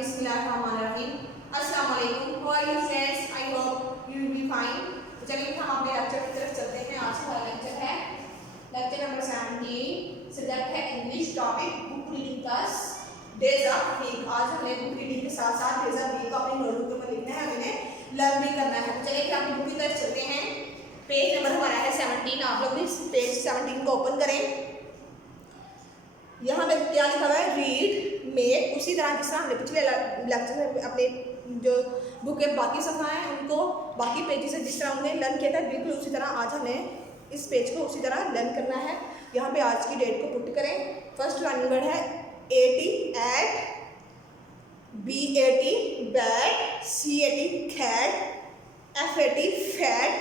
अस्सलामुअलैकुम। How are you friends? I hope you will be fine. तो चलिए हम अपने लेक्चर की तरफ चलते हैं। आज हमारा लेक्चर है लेक्चर नंबर 17। सब्जेक्ट है English, topic book reading class days of week. आज हमें बुक रीडिंग के साथ साथ डेज ऑफ वीक को अपने नोटबुक के ऊपर लिखना है, हमें लर्न भी करना है। तो चलिए फिर अपनी बुक की तरफ चलते हैं। पेज नंबर हमारा है 17। आप लोग भी पेज 17 को ओपन करें। यहाँ पे क्या लिखा हुआ है? Read make. उसी तरह जिस तरह हमने पिछले लेक्चर में अपने जो बुक के बाकी सफ़ा हैं उनको बाकी पेजेस से जिस तरह हमने लर्न किया था, बिल्कुल उसी तरह आज हमें इस पेज को उसी तरह लर्न करना है। यहाँ पे आज की डेट को पुट करें। फर्स्ट रनिंग वर्ड है 80 at, B80 bat, C80 cat, F80 fat,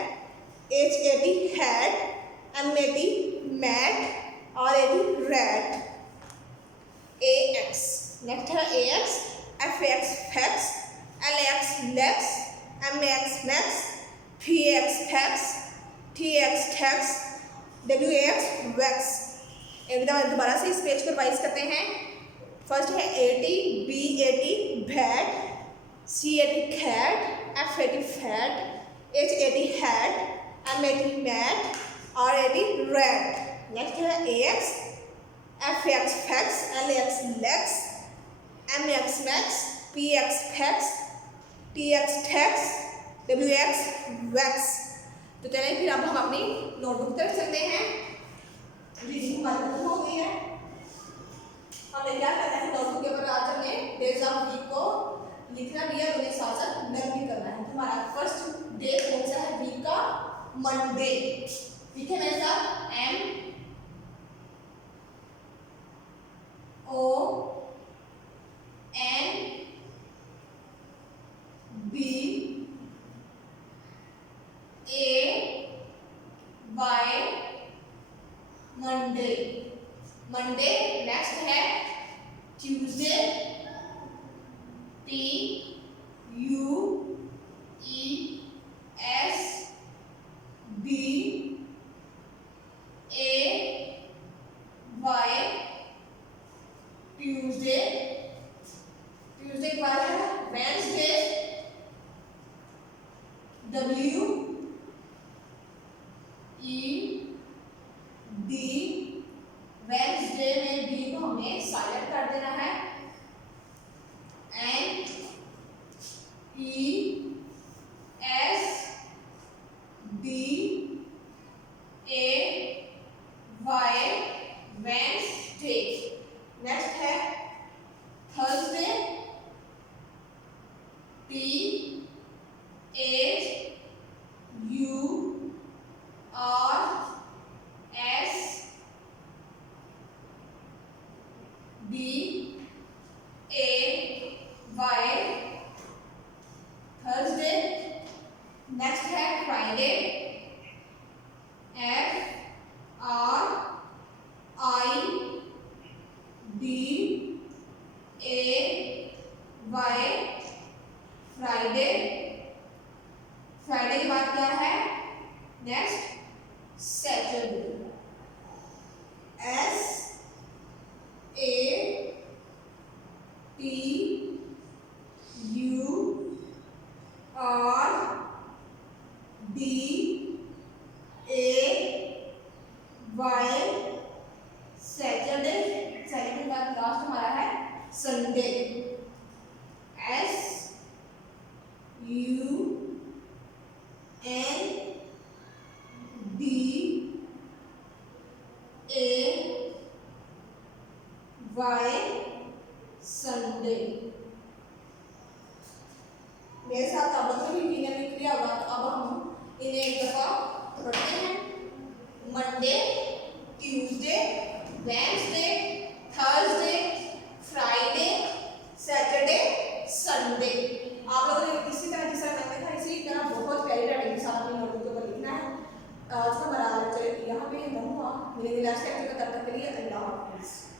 H80 hat, M80 mat, R80 rat, AX। Next है AX, FX fax, LX lex, MX max, PX fax, TX tax, WX wax. एकदम दोबारा से इस page को revise करते हैं। First है 80, B80 bat, C80 cat, F80 fat, H80 hat, M80 mat, R80 rat. Next है AX, FX fax, LX lex, MX max, PX fax, TX tax, WX wax. तो चलिए फिर अब हम अपनी नोटबुक तरफ चलते हैं। रीडिंग हमारी खत्म हो गई है। हमें क्या करना है? नोटबुक के ऊपर आज हमने डेज ऑफ वीक को लिखना भी है, उन्हें साथ साथ लर्न भी करना है। हमारा फर्स्ट डे कौन सा है वीक का? मंडे। लिखे मेरे साथ MONDAY, मंडे। मंडे। नेक्स्ट है ट्यूसडे, TUESDAY, ट्यूसडे। ट्यूसडे के बाद है वेडनेसडे, WED। वेडनेसडे में डी को हमें साइलेंट कर देना है। NESDAY, Wednesday. नेक्स्ट है थर्सडे, THURSDAY, थर्सडे। नेक्स्ट है फ्राइडे, FRIDAY, फ्राइडे। फ्राइडे के बाद क्या है? Next Saturday, SATURDAY, Saturday. Saturday के बाद लास्ट हमारा है संडे, SUNDAY, संडे। मेरे साथ आप लोग भी क्लियर भी किया होगा। तो अब हम इन्हें एक दफा पढ़ते हैं। Monday, Tuesday, Wednesday, Thursday, Friday, Saturday, Sunday. आप लोगों ने इसी तरह जिस तरह मैंने था इसी तरह बहुत प्यारी राइटिंग के साथ अपनी नोटबुक पर लिखना है। आज का हमारा लेक्चर यहाँ पे खत्म हुआ। मेरे नेक्स्ट लेक्चर में तब तक के लिए अल्लाह हाफिज़।